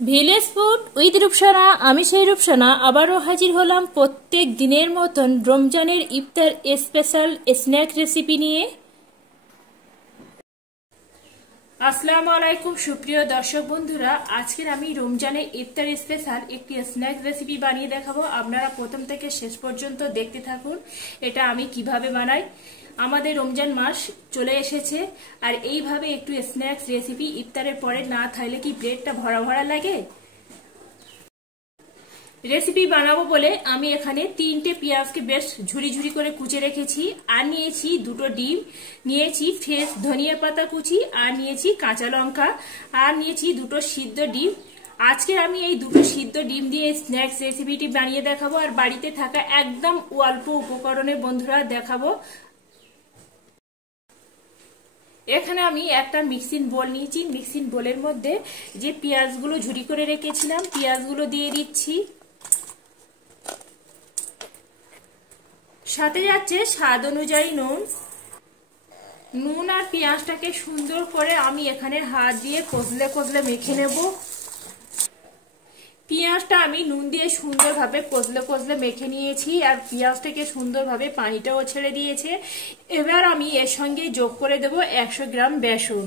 Village food with Rupsana. আমি সেই রূপসানা আবারও হাজির হলাম প্রত্যেক দিনের মতন রমজানের ইফতার স্পেশাল স্ন্যাক রেসিপি নিয়ে। আসসালামু আলাইকুম সুপ্রিয় দর্শক বন্ধুরা, আজকের আমি রমজানের ইফতার স্পেশাল একটি স্ন্যাক রেসিপি বানিয়ে দেখাবো। আপনারা প্রথম থেকে শেষ পর্যন্ত দেখতে থাকুন এটা আমি কিভাবে বানাই। আমাদের রমজান মাস চলে এসেছে, আর এইভাবে একটু স্ন্যাক্স রেসিপি ইফতারের পরে না খাইলে কি পেটটা ভরা ভরা লাগে? রেসিপি বানাবো বলে আমি এখানে 3টে পেঁয়াজকে বেশ ঝুরি ঝুরি করে কুচে রেখেছি, আর নিয়েছি 2টো ডিম, নিয়েছি ফ্রেশ ধনিয়া পাতা কুচি, আর নিয়েছি কাঁচা লঙ্কা, আর নিয়েছি 2টো সিদ্ধ ডিম। আজকে আমি এই 2টো সিদ্ধ ডিম দিয়ে স্ন্যাক্স রেসিপিটি বানিয়ে দেখাবো, আর বাড়িতে থাকা একদম অল্প উপকরণে বন্ধুরা দেখাবো। এখানে আমি একটা মিক্সিং বোল নিয়েছি, মিক্সিং বোলের মধ্যে যে পেঁয়াজগুলো ঝুরি করে রেখেছিলাম পেঁয়াজগুলো দিয়ে দিচ্ছি, সাথে যাচ্ছে স্বাদ অনুযায়ী নুন আর পেঁয়াজটাকে সুন্দর করে আমি এখানে হাত দিয়ে কষলে কষলে মেখে নেব। পেঁয়াজটা আমি নুন দিয়ে সুন্দরভাবে কষলে কষলে মেখে নিয়েছি, আর পেঁয়াজটাকে সুন্দরভাবে পানিটাও ছেড়ে দিয়েছে। এবার আমি এর সঙ্গে যোগ করে দেব 100 গ্রাম বেসন,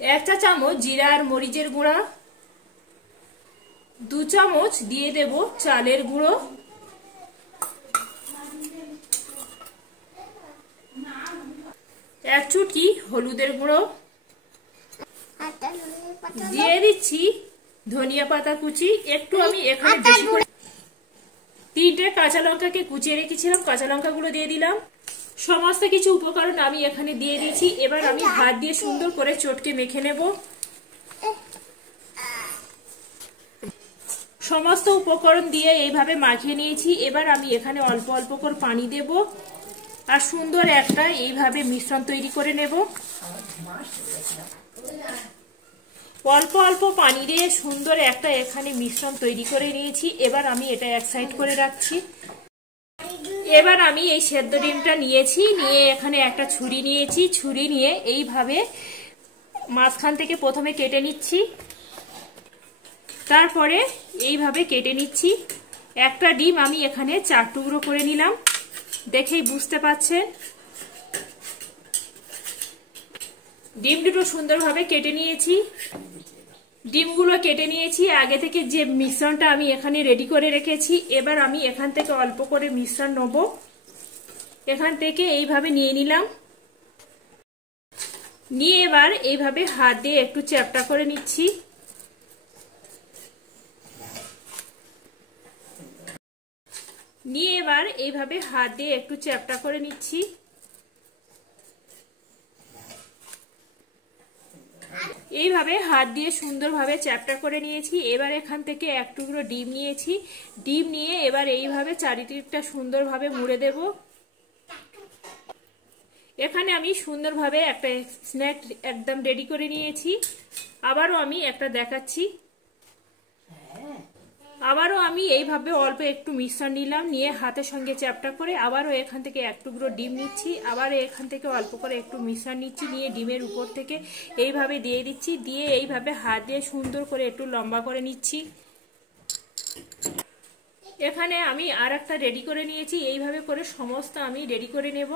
1 চা চামচ জিরা আর মরিচের গুঁড়া, 2 চামচ দিয়ে দেব চালের গুঁড়ো, 1 চুটকি হলুদের গুঁড়ো, দিয়ে দিচ্ছি ধনিয়া পাতা কুচি। একটু আমি এখানে বেশি করে 3টে কাঁচা লঙ্কাকে কুচিয়ে রেখেছিলাম, কাঁচা লঙ্কাগুলো দিয়ে দিলাম। সমস্ত কিছু উপকরণ আমি এখানে দিয়ে দিয়েছি। এবার আমি হাত দিয়ে সুন্দর করে চটকে মেখে নেব। সমস্ত উপকরণ দিয়ে এইভাবে মাখিয়ে নিয়েছি। এবার আমি এখানে অল্প অল্প করে পানি দেব, আর সুন্দর একটা এইভাবে মিশ্রণ তৈরি করে নেব। অল্প অল্প পানি দিয়ে সুন্দর একটা এখানে মিশ্রণ তৈরি করে নিয়েছি। এবার আমি এটা এক সাইড করে রাখছি। এবার আমি এই সেদ্ধ ডিমটা নিয়েছি, নিয়ে এখানে একটা ছুরি নিয়েছি, ছুরি নিয়ে এইভাবে মাঝখান থেকে প্রথমে কেটে নিচ্ছি, তারপরে এইভাবে কেটে নিচ্ছি। একটা ডিম আমি এখানে 4 টুকরো করে নিলাম, দেখেই বুঝতে পাচ্ছেন। ডিম দুটো সুন্দরভাবে কেটে নিয়েছি। ডিমগুলো কেটে নিয়েছি, আগে থেকে যে মিশ্রণটা আমি এখানে রেডি করে রেখেছি। এবার আমি এখান থেকে অল্প করে মিশ্রণ নেব, এখান থেকে এইভাবে নিয়ে নিলাম, নিয়ে এবার এইভাবে হাত দিয়ে একটু চ্যাপটা করে নিচ্ছি। নিয়ে এবার এইভাবে হাত দিয়ে একটু চ্যাপটা করে নিচ্ছি। এইভাবে হাত দিয়ে সুন্দরভাবে চ্যাপটা করে নিয়েছি। এবার এখান থেকে 1 টুকরো ডিম নিয়েছি, ডিম নিয়ে এবার এইভাবে চারিদিকটা সুন্দরভাবে মুড়ে দেব। এখানে আমি সুন্দরভাবে একটা স্ন্যাক একদম রেডি করে নিয়েছি। আবারও আমি একটা দেখাচ্ছি। আবারও আমি এইভাবে অল্প একটু মিশ্রণ নিলাম, নিয়ে হাতের সঙ্গে চ্যাপটা করে আবারও এখান থেকে 1 টুকরো ডিম নিচ্ছি, আবার এখান থেকে অল্প করে একটু মিশ্রণ নিচ্ছি, নিয়ে ডিমের উপর থেকে এইভাবে দিয়ে দিচ্ছি, দিয়ে এইভাবে হাত দিয়ে সুন্দর করে একটু লম্বা করে নিচ্ছি। এখানে আমি আর একটা রেডি করে নিয়েছি। এইভাবে করে সমস্ত আমি রেডি করে নেব।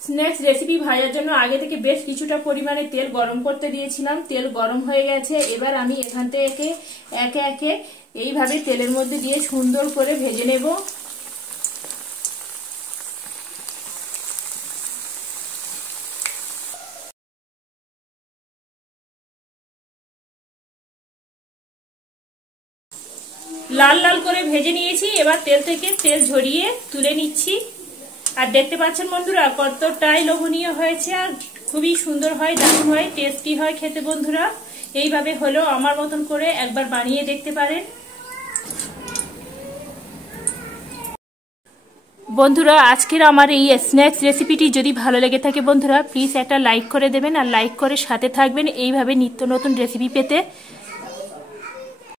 স্ন্যাক্স রেসিপি ভাজার জন্য আগে থেকে বেশ কিছুটা পরিমাণে তেল গরম করতে দিয়েছিলাম, তেল গরম হয়ে গেছে। এবার আমি এখান থেকে একে একে এইভাবে তেলের মধ্যে দিয়ে সুন্দর করে ভেজে নেব। লাল লাল করে ভেজে নিয়েছি। এবার তেল থেকে তেল ঝরিয়ে তুলে নিচ্ছি। আর দেখতে পাচ্ছেন বন্ধুরা কতটাই লোভনীয় হয়েছে, আর খুবই সুন্দর হয়, দারুণ হয়, টেস্টি হয় খেতে। বন্ধুরা এইভাবে হলেও আমার মতন করে একবার বানিয়ে দেখতে পারেন। বন্ধুরা আজকের আমার এই স্ন্যাক্স রেসিপিটি যদি ভালো লেগে থাকে বন্ধুরা প্লিজ একটা লাইক করে দেবেন, আর লাইক করে সাথে থাকবেন এইভাবে নিত্য নতুন রেসিপি পেতে।